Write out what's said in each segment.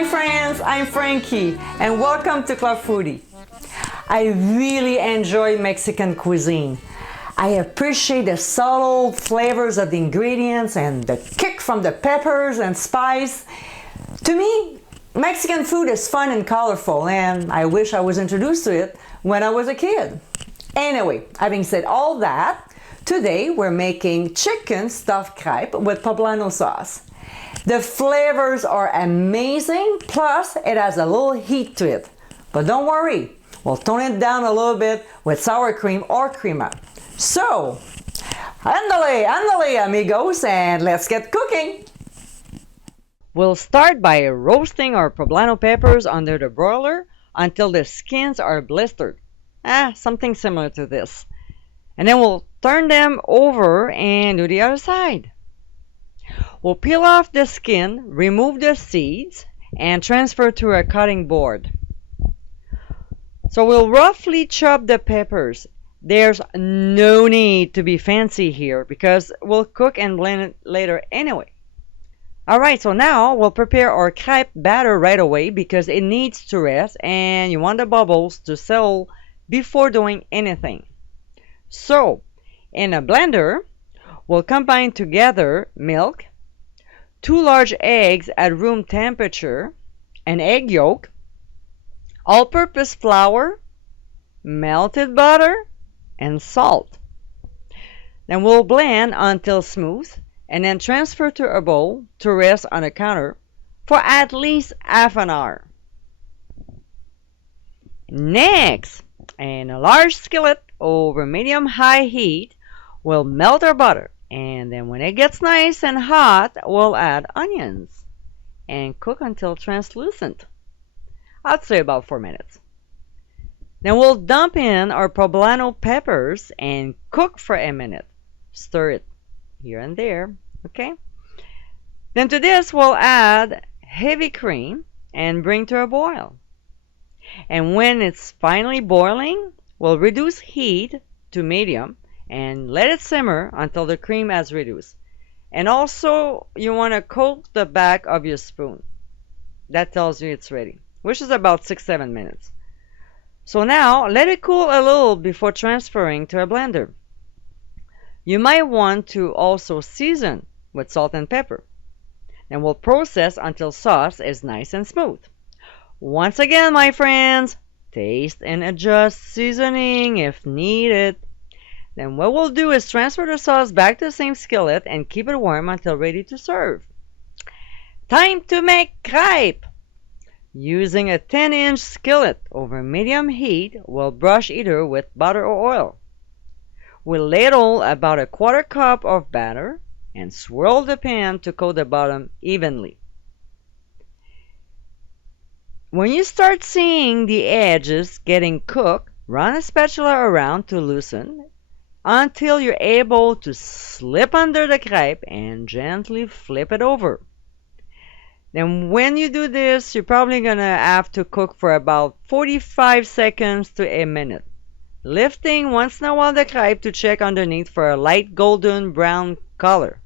my friends, I'm Frankie and welcome to Club Foodie. I really enjoy Mexican cuisine. I appreciate the subtle flavors of the ingredients and the kick from the peppers and spice. To me, Mexican food is fun and colorful, and I wish I was introduced to it when I was a kid. Anyway, having said all that, today we're making chicken stuffed crepe with poblano sauce. The flavors are amazing, plus it has a little heat to it. But don't worry, we'll tone it down a little bit with sour cream or crema. So, andale, amigos, and let's get cooking! We'll start by roasting our poblano peppers under the broiler until the skins are blistered. Something similar to this. And then we'll turn them over and do the other side. We'll peel off the skin, remove the seeds, and transfer to a cutting board. So we'll roughly chop the peppers. There's no need to be fancy here because we'll cook and blend it later anyway. Alright, so now we'll prepare our crepe batter right away because it needs to rest and you want the bubbles to settle before doing anything. So, in a blender, we'll combine together milk, 2 large eggs at room temperature, an egg yolk, all-purpose flour, melted butter, and salt. Then we'll blend until smooth and then transfer to a bowl to rest on a counter for at least half an hour. Next, in a large skillet over medium-high heat, we'll melt our butter. And then when it gets nice and hot, we'll add onions and cook until translucent. I'd say about 4 minutes. Then we'll dump in our poblano peppers and cook for a minute. Stir it here and there, okay? Then to this we'll add heavy cream and bring to a boil. And when it's finally boiling, we'll reduce heat to medium and let it simmer until the cream has reduced. And also, you want to coat the back of your spoon. That tells you it's ready, which is about 6-7 minutes. So now, let it cool a little before transferring to a blender. You might want to also season with salt and pepper. And we'll process until sauce is nice and smooth. Once again, my friends, taste and adjust seasoning if needed. Then what we'll do is transfer the sauce back to the same skillet and keep it warm until ready to serve. Time to make crepe! Using a 10-inch skillet over medium heat, we'll brush either with butter or oil. We'll ladle about a 1/4 cup of batter and swirl the pan to coat the bottom evenly. When you start seeing the edges getting cooked, run a spatula around to loosen until you're able to slip under the crepe and gently flip it over. Then when you do this, you're probably going to have to cook for about 45 seconds to a minute, lifting once in a while the crepe to check underneath for a light golden brown color.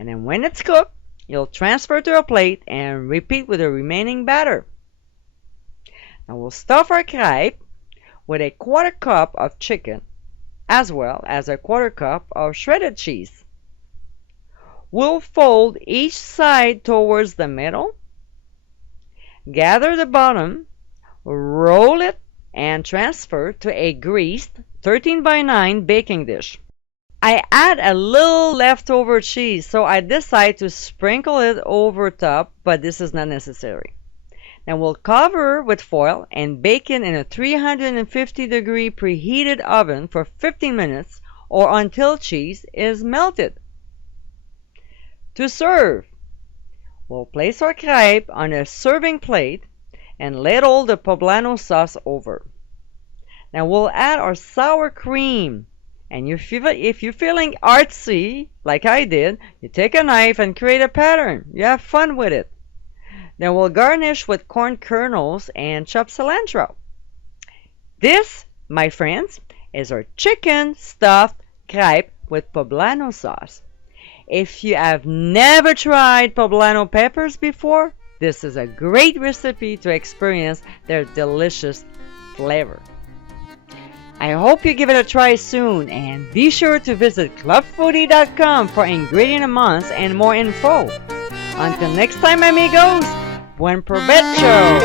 And then when it's cooked, you'll transfer to a plate and repeat with the remaining batter. Now we'll stuff our crepe with a 1/4 cup of chicken as well as a 1/4 cup of shredded cheese. We'll fold each side towards the middle, gather the bottom, roll it, and transfer to a greased 13x9 baking dish. I add a little leftover cheese, so I decide to sprinkle it over top, but this is not necessary. Then we'll cover with foil and bake it in a 350-degree preheated oven for 15 minutes or until cheese is melted. To serve, we'll place our crepe on a serving plate and ladle the poblano sauce over. Now we'll add our sour cream. And if you're feeling artsy, like I did, you take a knife and create a pattern. You have fun with it. Then we'll garnish with corn kernels and chopped cilantro. This, my friends, is our chicken stuffed crepe with poblano sauce. If you have never tried poblano peppers before, This is a great recipe to experience their delicious flavor. I hope you give it a try soon, and be sure to visit clubfoodie.com for ingredient amounts and more info. Until next time, amigos, buen provecho!